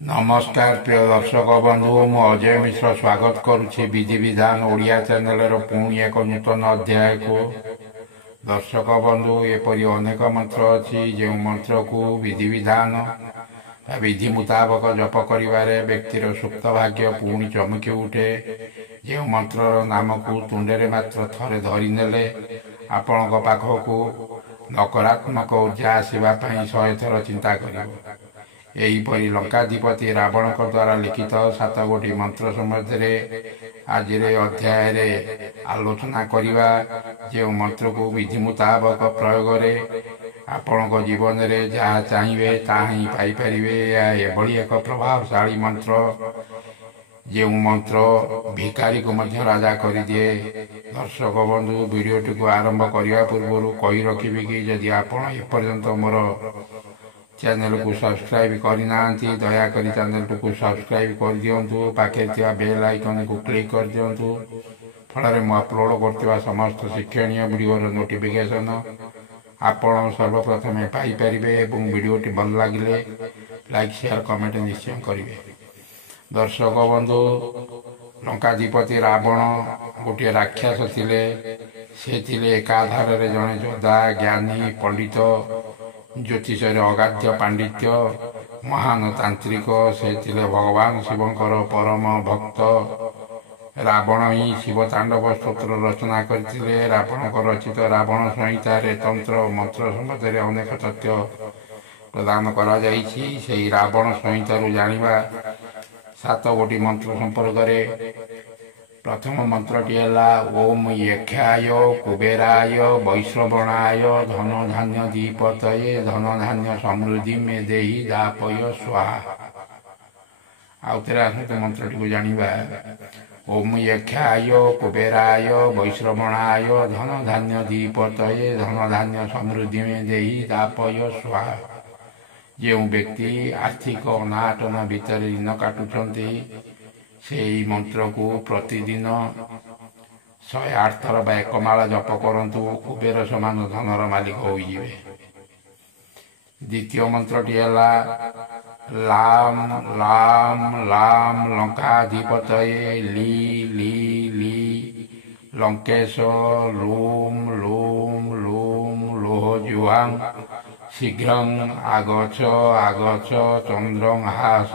नमस्कार प्रिय दर्शक बंधु मु अजय मिश्र स्वागत करुछि विधि विधान ओडिया चैनल पुणी एक नूतन अध्याय को। दर्शक बंधु एपरी अनेक मंत्र अच्छी जो मंत्र को विधि विधान विधि मुताबक जप करिवारे व्यक्तिर सुप्त भाग्य पुणी चमकी उठे। जो मंत्र नाम को तुंडे मात्र थरे धरी नेले आपण पाखक नकारात्मक ऊर्जा आसवा 100 थर चिंता करिवो। यहीपरि लंकाधिपति रावण द्वारा लिखित 7 गोटी मंत्र सम्बन्धे आज अध्याय आलोचना करवा। जो मंत्र को विधि मुताबक प्रयोग आपण जीवन में जहाँ चाहिए ताही पाइपर। एभली एक प्रभावशाली मंत्र जो मंत्र भिकारी को मध्य राजा कर दिए। दर्शक बंधु वीडियोटी को आरंभ करने पूर्व कही रखी कि जदि आपण एपर्यंत मोर चैनल को सब्सक्राइब करना दयाकोरी चैनल को सब्सक्राइब कर दिंतु। पाखे बेल आइकन को क्लिक कर दिंतु। फल मु अपलोड कर समस्त शिक्षणीय वीडियोर नोटिफिकेशन आपण सर्वप्रथमे पाइपर। वीडियोटी भल लगे लाइक शेयर कमेंट निश्चय करेंगे। दर्शक बंधु लंकाधिपति रावण गोटे राक्षस थिले। से थिले एकाधार जड़े योद्धा ज्ञानी पंडित ज्योतिष अगाध्य पांडित्य महान तांत्रिक। से थिले भगवान शिवंकर परम भक्त। रावण ही शिव तांडव स्तोत्र रचना करथिले। रावण को रचित रावण संहिता तंत्र मंत्र संबंध अनेक तथ्य प्रदान करा जाइछि। सेही रावण संहिता जानिबा 7 गोटी मंत्र संपर्क। प्रथम मंत्रटी है ओम यक्षाय कुबेराय वैश्रवणाय धन धान्य दीपतये धन धान्य समृद्धि में देहि दापय स्वाहा। आउ थे आसत मंत्रटी को जानिबा। ओम यक्षाय कुबेराय वैश्रवणाय धन धान्य दीपतये धन धान्य समृद्धि में देहि दापय स्वाहा। जो व्यक्ति आर्थिक अनाटन भितर दिन काटुंट से मंत्र को प्रतिदिन 108 थर 1 माला जप करंतु कुबेर समान धनर मालिक होइजिवे। द्वितीय मंत्रटी है लाम लाम लाम लंकाधिपतये ली ली ली लंकेश लूम लूम लूम लोह जुहां शीघ्रं आगच आगच चंद्रं हास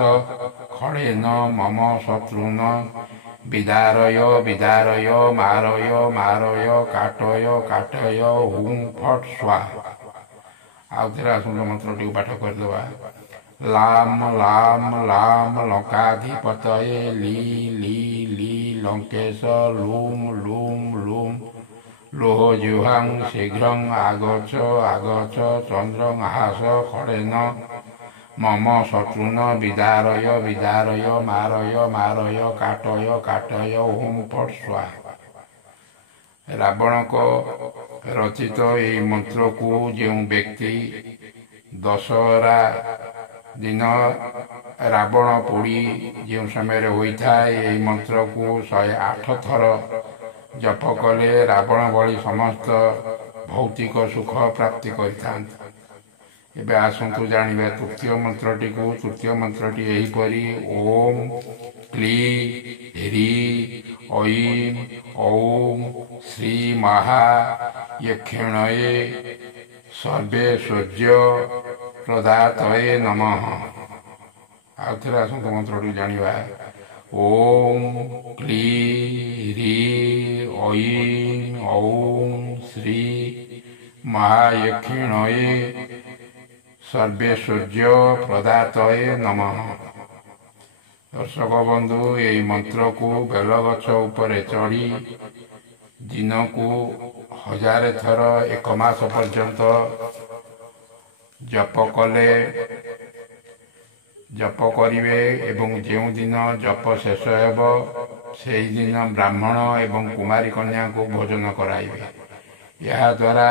खड़ेन मम शत्रुन विदारय विदारय मारय मारय काटय काटय हुं फट स्वाहा। आउ थे आसत मंत्रटी पाठ करदे। लाम लाम लाम लंकाधिपतये ली ली ली लंकेश लूम लूम लूम लोह जुहां शीघ्रं आगच आगच चंद्रं हास खड़ेन मम शत्रुन विदारय विदारय मारय मारय काटय काटय हुं फट स्वाहा। रावण को रचित यही मंत्र को जो व्यक्ति दशहरा दिन रावण पोड़ी जो समय होता है यही मंत्र को 108 थर जप कले रावण भली समस्त भौतिक सुख प्राप्ति करते। एबे आसंतु जानिबा तृतीय मंत्रटी को। तृतीय मंत्रटी एहीपरि ओम क्ली ह्री ऐं औं श्री महा यक्षिणये सर्वेश्वर्य प्रदातये नमः। आउ थे आसंतु मंत्रटी जानिबा। ओम क्ली ह्री ऐं औं श्री महायक्षिणये सर्वेश्वर्य प्रदातये नमः। दर्शक बंधु यही मंत्र को बेलगछ उपरे चढ़ी दिन को 1000 थर 1 मास पर्यंत जप कले जप करिवे एवं जो दिन जप शेष हेब से दिन ब्राह्मण एवं कुमारी कन्या को भोजन कराइबे। यह द्वारा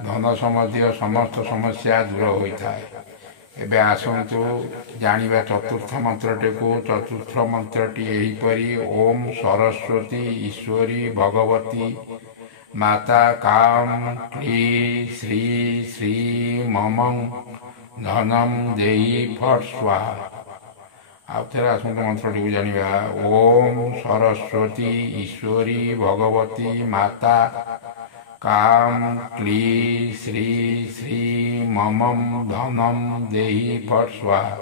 धन संबंधी समस्त समस्या दूर होता है। एबे आसंतु जानिबा चतुर्थ मंत्रटी को। चतुर्थ मंत्रटी एहीपरि ओम सरस्वती ईश्वरी भगवती माता काम क्ली श्री श्री मम धनम देहि फट स्वाहा। ଆଉ ଥରେ ଆସନ୍ତୁ ମନ୍ତ୍ରଟିକୁ ଜାଣିବା। ଓମ୍ ସରସ୍ୱତୀ ଈଶ୍ୱରୀ ଭଗବତୀ ମାତା କାମ୍ କ୍ଲି ଶ୍ରୀ ଶ୍ରୀ ମମମ୍ ଧନମ୍ ଦେହି ଫଟ୍ ସ୍ୱାହା।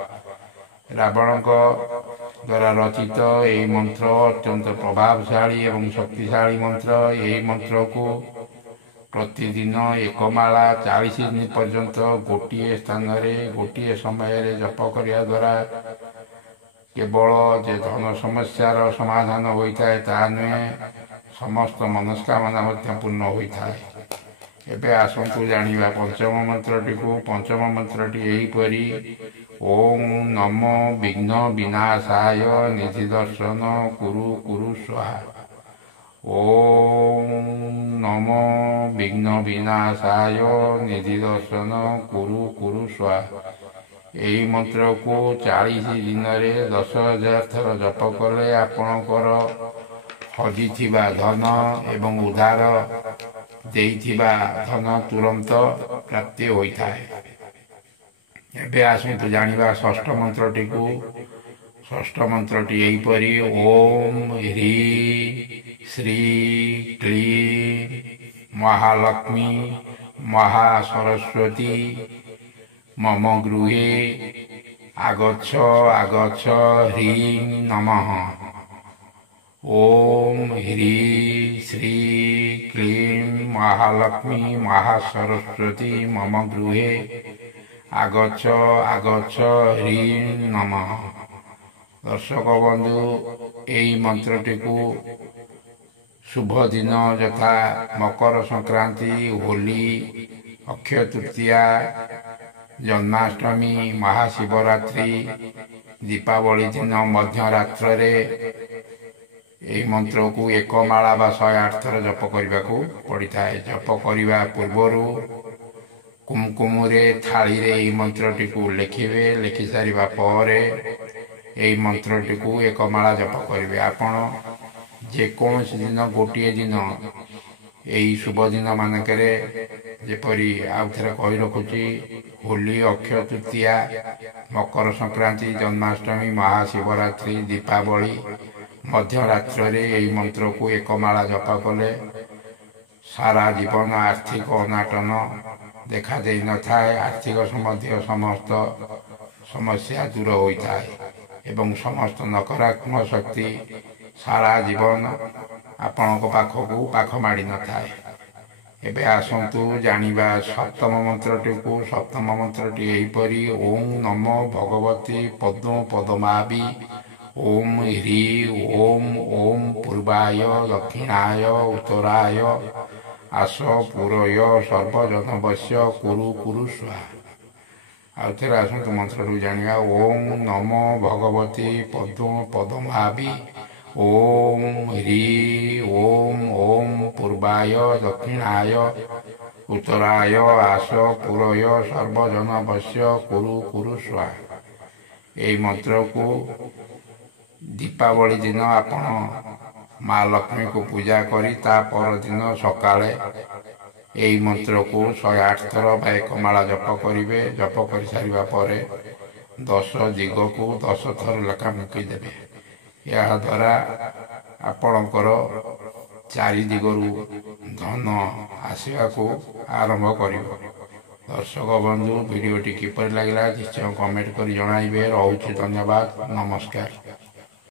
ରାବଣଙ୍କ ଦ୍ୱାରା ରଚିତ ଏହି ମନ୍ତ୍ର ଅତ୍ୟନ୍ତ ପ୍ରଭାବଶାଳୀ ଏବଂ ଶକ୍ତିଶାଳୀ ମନ୍ତ୍ର। ଏହି ମନ୍ତ୍ରକୁ ପ୍ରତିଦିନ ଏକ ମାଳା 40 ଦିନ ପର୍ଯ୍ୟନ୍ତ ଗୋଟିଏ ସ୍ଥାନରେ ଗୋଟିଏ ସମୟରେ ଜପ କରିବା ଦ୍ୱାରା କେବଳ ଯେ ଧନ ସମସ୍ୟାର ସମାଧାନ ହୋଇଥାଏ ତାହା ନୁହେଁ, ସମସ୍ତ ମନସ୍କାମନା ମଧ୍ୟ ପୂର୍ଣ୍ଣ ହୋଇଥାଏ। ଏବେ ଆସନ୍ତୁ ଜାଣିବା ପଞ୍ଚମ ମନ୍ତ୍ରଟିକୁ। ପଞ୍ଚମ ମନ୍ତ୍ରଟି ଏହିପରି। ଓମ୍ ନମୋ ବିଘ୍ନ ବିନାଶାୟ ନିଧି ଦର୍ଶନ କୁରୁ କୁରୁ ସ୍ୱାହା। ଓମ୍ ନମୋ ବିଘ୍ନ ବିନାଶାୟ ନିଧି ଦର୍ଶନ କୁରୁ କୁରୁ ସ୍ୱାହା। ଏହି ମନ୍ତ୍ରକୁ 40 ଦିନରେ 10,000 ଥର ଜପ କଲେ ଆପଣଙ୍କର ହଜିଥିବା ଧନ ଏବଂ ଉଦ୍ଧାର ଦେଇଥିବା ଧନ ତୁରନ୍ତ ପ୍ରାପ୍ତି ହୋଇଥାଏ। ଏବେ ଆସନ୍ତୁ ଜାଣିବା ଷଷ୍ଠ ମନ୍ତ୍ରଟିକୁ। ଷଷ୍ଠ ମନ୍ତ୍ରଟି ଏହିପରି। ଓମ୍ ହ୍ରୀ ଶ୍ରୀ କ୍ଲିଂ ମହାଲକ୍ଷ୍ମୀ ମହାସରସ୍ୱତୀ ମମ ଗୃହେ ଆଗଚ୍ଛ ଆଗଚ୍ଛ ହ୍ରୀଂ ନମଃ। ଓମ୍ ହ୍ରୀ ଶ୍ରୀ କ୍ଲିଂ ମହାଲକ୍ଷ୍ମୀ ମହାସରସ୍ୱତୀ ମମ ଗୃହେ ଆଗଚ୍ଛ ଆଗଚ୍ଛ ହ୍ରୀଂ ନମଃ। ଦର୍ଶକ ବନ୍ଧୁ, ଏହି ମନ୍ତ୍ରଟିକୁ ଶୁଭ ଦିନ ଯଥା ମକର ସଂକ୍ରାନ୍ତି, ହୋଲି, ଅକ୍ଷୟ ତୃତୀୟା, ଜନ୍ମାଷ୍ଟମୀ, ମହାଶିବରାତ୍ରି, ଦୀପାବଳି ଦିନ ମଧ୍ୟରାତ୍ରରେ ଏହି ମନ୍ତ୍ରକୁ ଏକ ମାଳା ବା 108 ଥର ଜପ କରିବାକୁ ପଡ଼ିଥାଏ। ଜପ କରିବା ପୂର୍ବରୁ କୁମକୁମରେ ଥାଳିରେ ଏହି ମନ୍ତ୍ରଟିକୁ ଲେଖିବେ। ଲେଖିସାରିବା ପରେ ଏହି ମନ୍ତ୍ରଟିକୁ ଏକ ମାଳା ଜପ କରିବେ। ଆପଣ ଯେକୌଣସି ଦିନ ଗୋଟିଏ ଦିନ ଏହି ଶୁଭ ଦିନ ମାନଙ୍କରେ, ଯେପରି ଆଉ ଥରେ କହି ରଖୁଛି, ହୋଲି, ଅକ୍ଷୟ ତୃତୀୟା, ମକର ସଂକ୍ରାନ୍ତି, ଜନ୍ମାଷ୍ଟମୀ, ମହାଶିବରାତ୍ରି, ଦୀପାବଳି ମଧ୍ୟରାତ୍ରରେ ଏହି ମନ୍ତ୍ରକୁ ଏକ ମାଳା ଜପ କଲେ ସାରା ଜୀବନ ଆର୍ଥିକ ଅନାଟନ ଦେଖାଦେଇ ନଥାଏ। ଆର୍ଥିକ ସମ୍ବନ୍ଧୀୟ ସମସ୍ତ ସମସ୍ୟା ଦୂର ହୋଇଥାଏ ଏବଂ ସମସ୍ତ ନକାରାତ୍ମକ ଶକ୍ତି ସାରା ଜୀବନ ଆପଣଙ୍କ ପାଖକୁ ପାଖ ମାଡ଼ି ନଥାଏ। ଏବେ ଆସନ୍ତୁ ଜାଣିବା ସପ୍ତମ ମନ୍ତ୍ରଟିକୁ। ସପ୍ତମ ମନ୍ତ୍ରଟି ଏହିପରି। ଓମ୍ ନମୋ ଭଗବତୀ ପଦ୍ମ ପଦ୍ମାବୀ ଓମ୍ ହ୍ରୀ ଓମ୍ ଓମ୍ ପୂର୍ବାୟ ଦକ୍ଷିଣାୟ ଉତ୍ତରାୟ ଆସ ପୁରୟ ସର୍ବଜନବଶ୍ୟ କୁରୁ କୁରୁ ସ୍ୱାହା। ଆଉ ଥରେ ଆସନ୍ତୁ ମନ୍ତ୍ରଟିକୁ ଜାଣିବା। ଓମ୍ ନମୋ ଭଗବତୀ ପଦ୍ମ ପଦ୍ମାବୀ ଓମ୍ ହ୍ରୀ ଓମ୍ ଓମ୍ ପୂର୍ବାୟ ଦକ୍ଷିଣାୟ ଉତ୍ତରାୟ ଆସ ପୁରୟ ସର୍ବଜନବଶ୍ୟ କୁରୁ କୁରୁ ସ୍ୱାହା। ଏହି ମନ୍ତ୍ରକୁ ଦୀପାବଳି ଦିନ ଆପଣ ମା ଲକ୍ଷ୍ମୀଙ୍କୁ ପୂଜା କରି ତା ପରଦିନ ସକାଳେ ଏହି ମନ୍ତ୍ରକୁ 108 ଥର ବା ଏକ ମାଳା ଜପ କରିବେ। ଜପ କରିସାରିବା ପରେ 10 ଦିଗକୁ 10 ଥର ଲେଖା ଫୁଙ୍କିଦେବେ। ଏହାଦ୍ୱାରା ଆପଣଙ୍କର 4 ଦିଗରୁ ଧନ ଆସିବାକୁ ଆରମ୍ଭ କରିବ। ଦର୍ଶକ ବନ୍ଧୁ, ଭିଡ଼ିଓଟି କିପରି ଲାଗିଲା ନିଶ୍ଚୟ କମେଣ୍ଟ କରି ଜଣାଇବେ। ରହୁଛି, ଧନ୍ୟବାଦ, ନମସ୍କାର।